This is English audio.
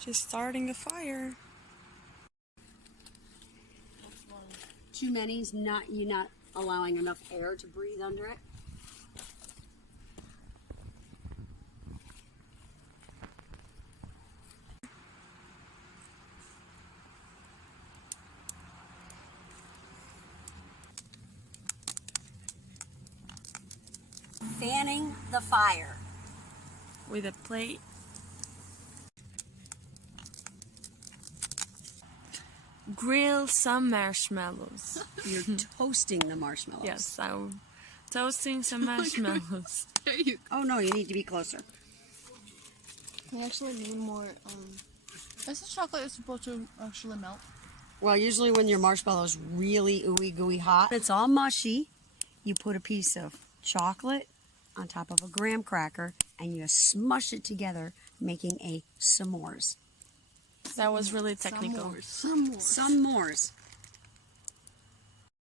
She's starting a fire. Too many's you're not allowing enough air to breathe under it. Fanning the fire With a plate. Grill some marshmallows. You're toasting the marshmallows. Yes, I'm toasting some marshmallows. There you go. Oh no, you need to be closer. We actually need more. Is the chocolate supposed to actually melt? Well, usually when your marshmallow's really ooey gooey hot, it's all mushy. You put a piece of chocolate on top of a graham cracker and you smush it together, making a s'mores. That was really technical. Some more. S'mores.